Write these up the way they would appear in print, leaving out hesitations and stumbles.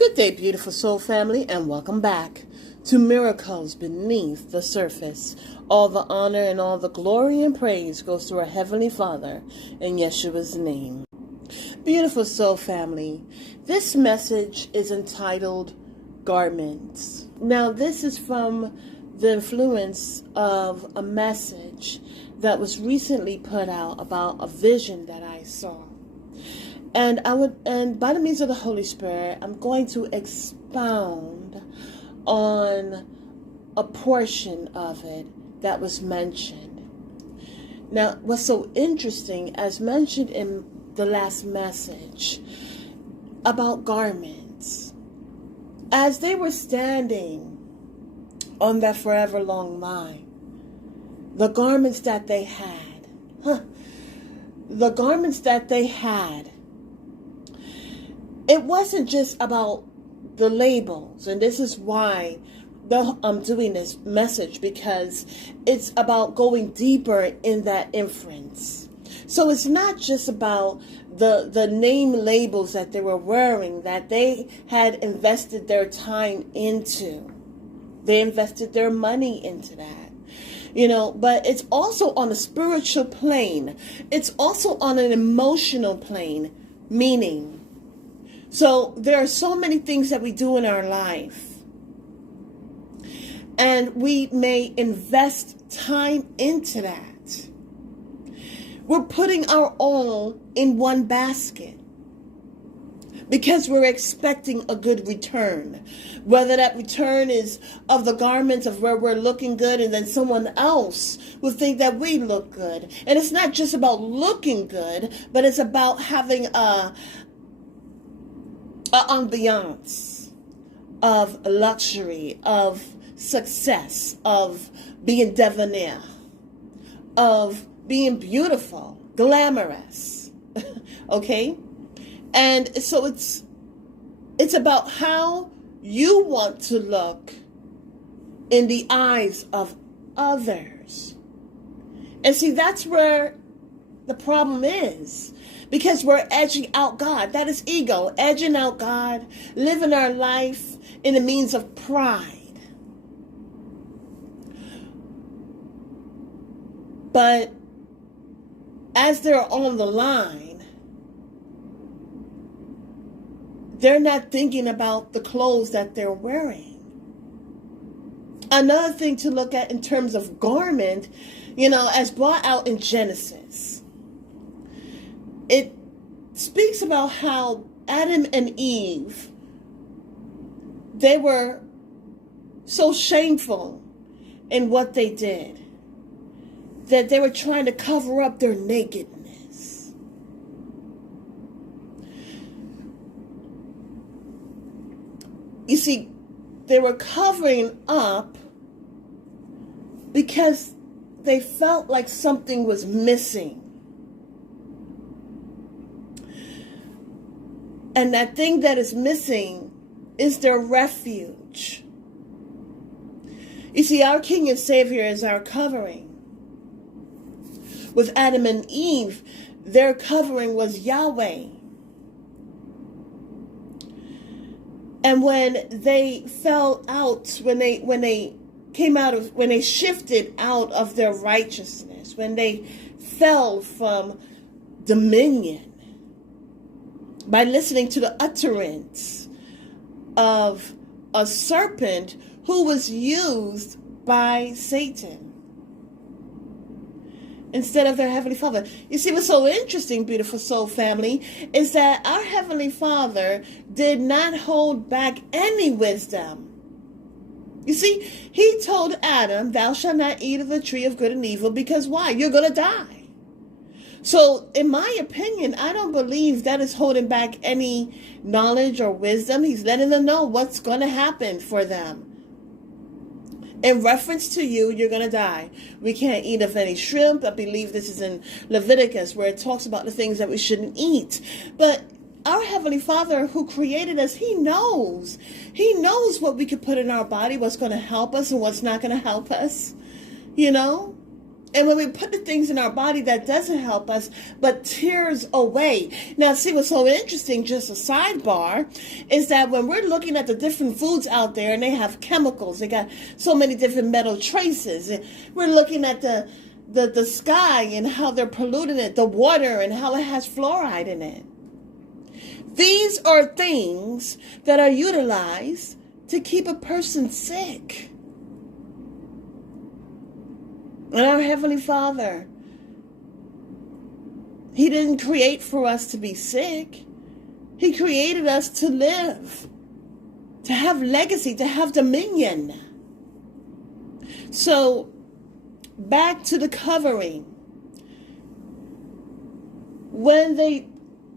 Good day, beautiful soul family, and welcome back to Miracles Beneath the Surface. All the honor and all the glory and praise goes to our Heavenly Father in Yeshua's name. Beautiful soul family, this message is entitled Garments. Now, this is from the influence of a message that was recently put out about a vision that I saw. And by the means of the Holy Spirit, I'm going to expound on a portion of it that was mentioned. Now, what's so interesting, as mentioned in the last message about garments, as they were standing on that forever long line, the garments that they had, it wasn't just about the labels, and this is why I'm doing this message, because it's about going deeper in that inference. So it's not just about the name labels that they were wearing, that they had invested their time into. They invested their money into that. But it's also on a spiritual plane. It's also on an emotional plane, meaning, so there are so many things that we do in our life, and we may invest time into that. We're putting our all in one basket because we're expecting a good return. Whether that return is of the garments of where we're looking good, and then someone else will think that we look good. And it's not just about looking good, but it's about having a ambiance of luxury, of success, of being debonair, of being beautiful, glamorous. Okay? And so it's about how you want to look in the eyes of others. And see, that's where the problem is. Because we're edging out God. That is ego. Edging out God. Living our life in the means of pride. But as they're on the line, they're not thinking about the clothes that they're wearing. Another thing to look at in terms of garment, as brought out in Genesis, it speaks about how Adam and Eve, they were so shameful in what they did that they were trying to cover up their nakedness. You see, they were covering up because they felt like something was missing. And that thing that is missing is their refuge. You see, our King and Savior is our covering. With Adam and Eve, their covering was Yahweh. And when they fell out, when they shifted out of their righteousness, when they fell from dominion, by listening to the utterance of a serpent who was used by Satan instead of their Heavenly Father. You see, what's so interesting, beautiful soul family, is that our Heavenly Father did not hold back any wisdom. You see, He told Adam, "Thou shalt not eat of the tree of good and evil," because why? You're going to die. So, in my opinion, I don't believe that is holding back any knowledge or wisdom. He's letting them know what's going to happen for them. In reference to you, you're going to die. We can't eat of any shrimp. I believe this is in Leviticus, where it talks about the things that we shouldn't eat. But our Heavenly Father who created us, He knows. He knows what we could put in our body, what's going to help us and what's not going to help us. And when we put the things in our body that doesn't help us, but tears away. Now, see what's so interesting, just a sidebar, is that when we're looking at the different foods out there and they have chemicals, they got so many different metal traces. And we're looking at the sky and how they're polluting it, the water and how it has fluoride in it. These are things that are utilized to keep a person sick. And our Heavenly Father, He didn't create for us to be sick. He created us to live, to have legacy, to have dominion. So, back to the covering. When they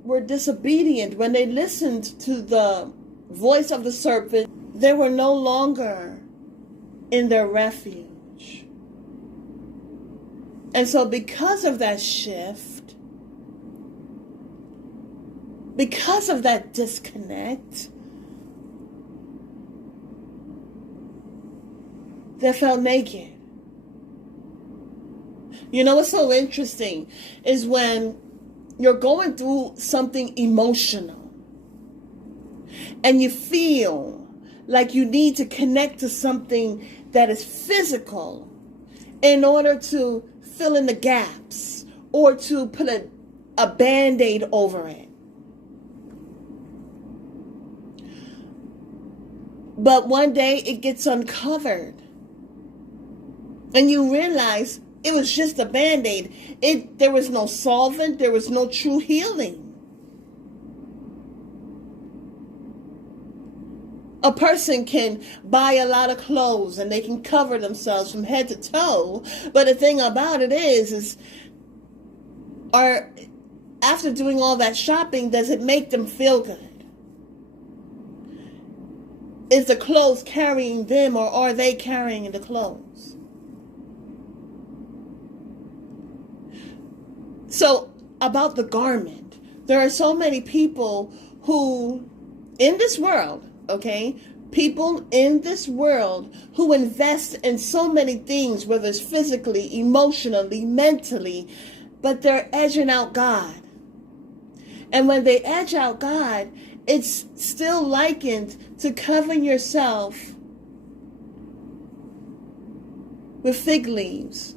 were disobedient, when they listened to the voice of the serpent, they were no longer in their refuge. And so because of that shift, because of that disconnect, they felt naked. You know what's so interesting is when you're going through something emotional and you feel like you need to connect to something that is physical in order to fill in the gaps or to put a Band-Aid over it. But one day it gets uncovered and you realize it was just a Band-Aid. There was no solvent. There was no true healing. A person can buy a lot of clothes and they can cover themselves from head to toe. But the thing about it is after doing all that shopping, does it make them feel good? Is the clothes carrying them or are they carrying the clothes? So about the garment, there are so many people who in this world, okay, people in this world who invest in so many things, whether it's physically, emotionally, mentally, but they're edging out God. And when they edge out God, it's still likened to covering yourself with fig leaves.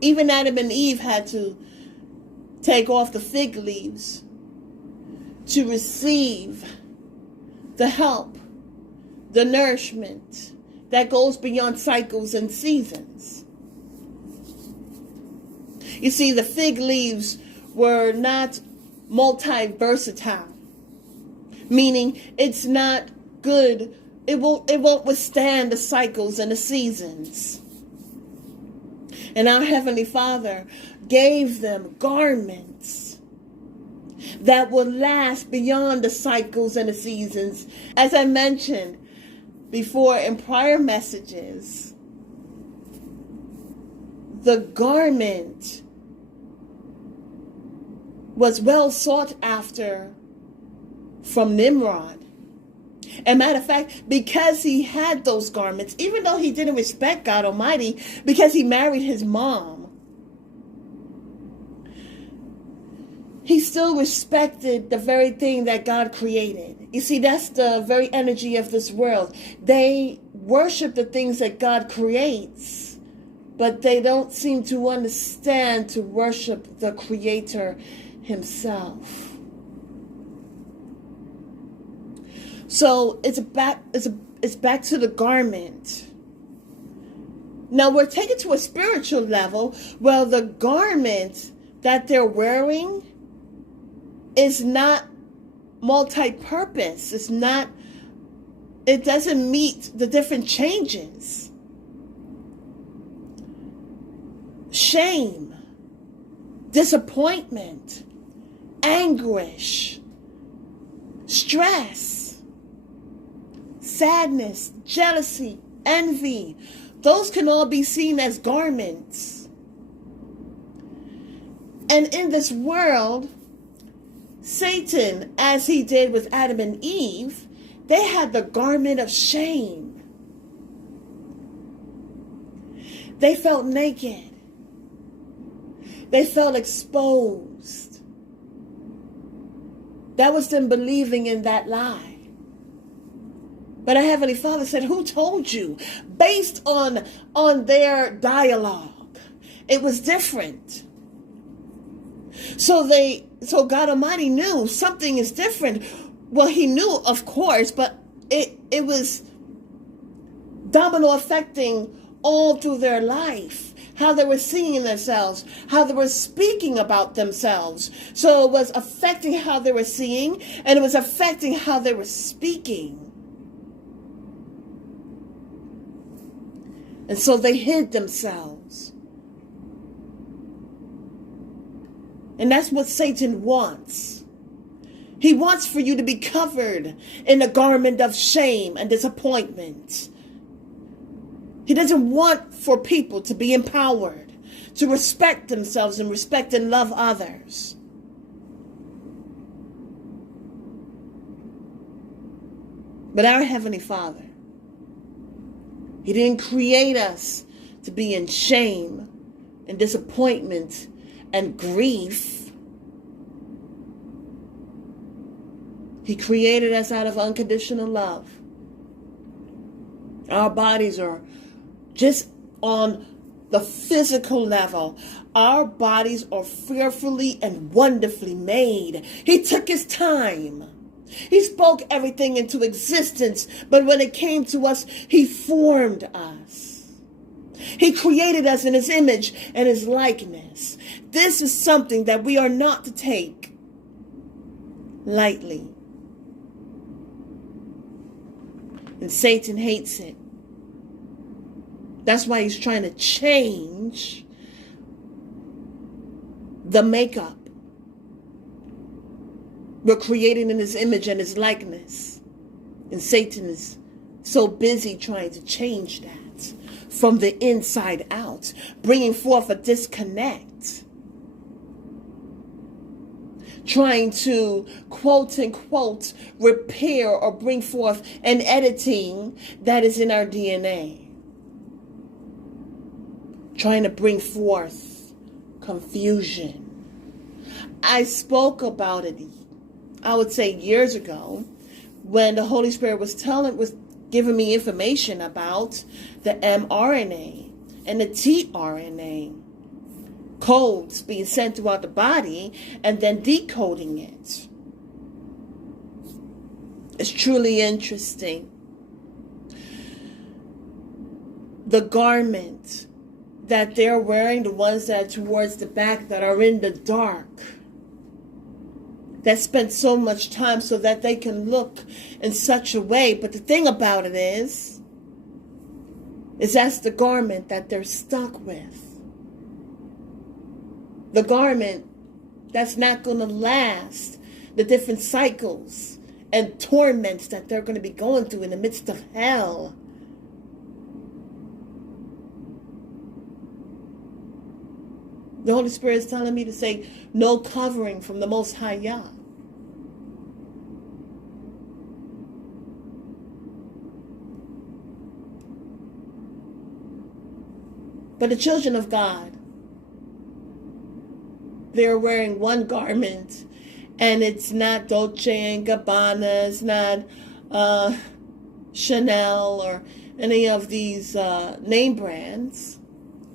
Even Adam and Eve had to take off the fig leaves to receive the help, the nourishment that goes beyond cycles and seasons. You see, the fig leaves were not multi-versatile, meaning it's not good. It won't withstand the cycles and the seasons. And our Heavenly Father gave them garments that will last beyond the cycles and the seasons. As I mentioned before in prior messages, the garment was well sought after from Nimrod. And matter of fact, because he had those garments, even though he didn't respect God Almighty, because he married his mom, he still respected the very thing that God created. You see, that's the very energy of this world. They worship the things that God creates, but they don't seem to understand to worship the Creator himself. So it's back to the garment. Now we're taken to a spiritual level. Well, the garment that they're wearing is not multi-purpose. It doesn't meet the different changes. Shame, disappointment, anguish, stress, sadness, jealousy, envy. Those can all be seen as garments. And in this world, Satan, as he did with Adam and Eve, they had the garment of shame. They felt naked. They felt exposed. That was them believing in that lie. But our Heavenly Father said, who told you? Based on their dialogue, it was different. So God Almighty knew something is different. Well, he knew, of course, but it was domino affecting all through their life. How they were seeing themselves, how they were speaking about themselves. So it was affecting how they were seeing, and it was affecting how they were speaking. And so they hid themselves. And that's what Satan wants. He wants for you to be covered in a garment of shame and disappointment. He doesn't want for people to be empowered, to respect themselves and respect and love others. But our Heavenly Father, He didn't create us to be in shame and disappointment and grief. He created us out of unconditional love. Our bodies are just on the physical level. Our bodies are fearfully and wonderfully made. He took His time. He spoke everything into existence, but when it came to us, He formed us. He created us in His image and His likeness. This is something that we are not to take lightly. And Satan hates it. That's why he's trying to change the makeup. We're created in His image and His likeness. And Satan is so busy trying to change that from the inside out, bringing forth a disconnect. Trying to, quote unquote, repair or bring forth an editing that is in our DNA. Trying to bring forth confusion. I spoke about it, I would say years ago, when the Holy Spirit was giving me information about the mRNA and the tRNA codes being sent throughout the body and then decoding it. It's truly interesting. The garment that they're wearing, the ones that are towards the back that are in the dark, that spent so much time so that they can look in such a way. But the thing about it is that's the garment that they're stuck with. The garment that's not going to last the different cycles and torments that they're going to be going through in the midst of hell. The Holy Spirit is telling me to say, no covering from the Most High Yah. But the children of God, they're wearing one garment, and it's not Dolce & Gabbana, it's not Chanel or any of these name brands,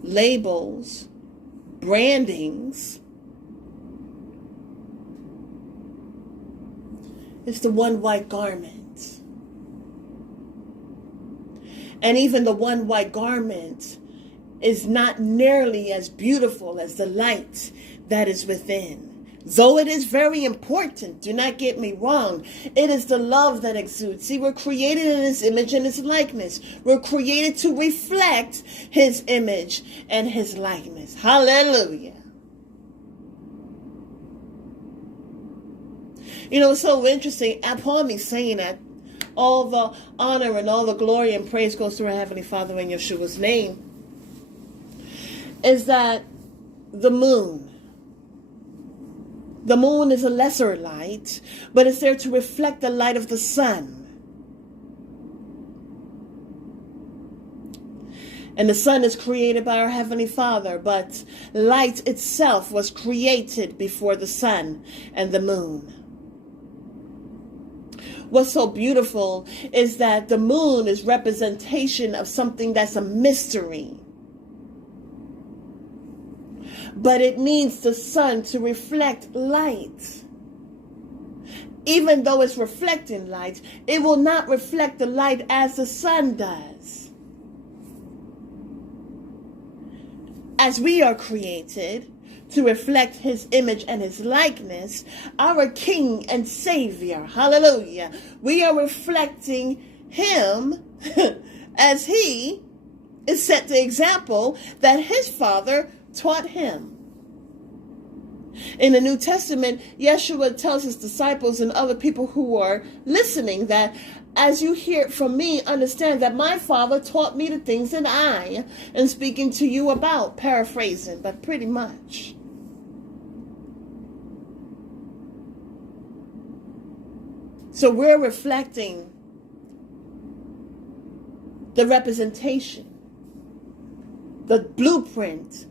labels, brandings. It's the one white garment. And even the one white garment is not nearly as beautiful as the light that is within. Though it is very important, do not get me wrong, it is the love that exudes. See, we're created in His image and His likeness. We're created to reflect His image and His likeness. Hallelujah. You know, it's so interesting. Upon me saying that, all the honor and all the glory and praise goes to our Heavenly Father in Yeshua's name, is that the moon is a lesser light, but it's there to reflect the light of the sun. And the sun is created by our Heavenly Father, but light itself was created before the sun and the moon. What's so beautiful is that the moon is representation of something that's a mystery. But it needs the sun to reflect light. Even though it's reflecting light, it will not reflect the light as the sun does. As we are created to reflect his image and his likeness, our King and Savior, hallelujah, we are reflecting him as he is set the example that his Father taught him. In the New Testament, Yeshua tells his disciples and other people who are listening that as you hear it from me, understand that my Father taught me the things that I am speaking to you about, paraphrasing, but pretty much. So we're reflecting the representation, the blueprint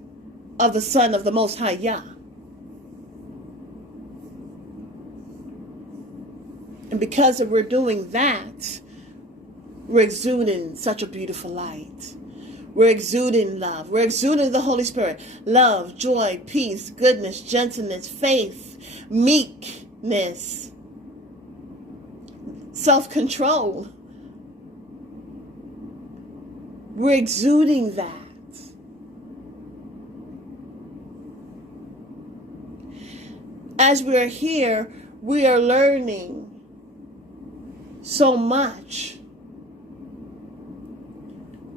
of the Son of the Most High Yah. And because we're doing that, we're exuding such a beautiful light. We're exuding love. We're exuding the Holy Spirit. Love, joy, peace, goodness, gentleness, faith, meekness, self-control. We're exuding that. As we are here, we are learning so much.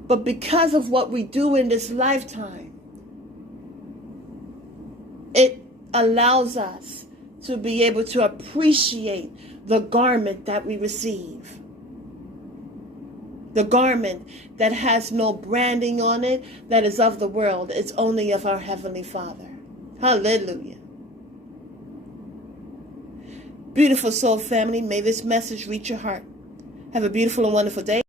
But because of what we do in this lifetime, it allows us to be able to appreciate the garment that we receive. The garment that has no branding on it, that is of the world. It's only of our Heavenly Father. Hallelujah. Beautiful soul family, may this message reach your heart. Have a beautiful and wonderful day.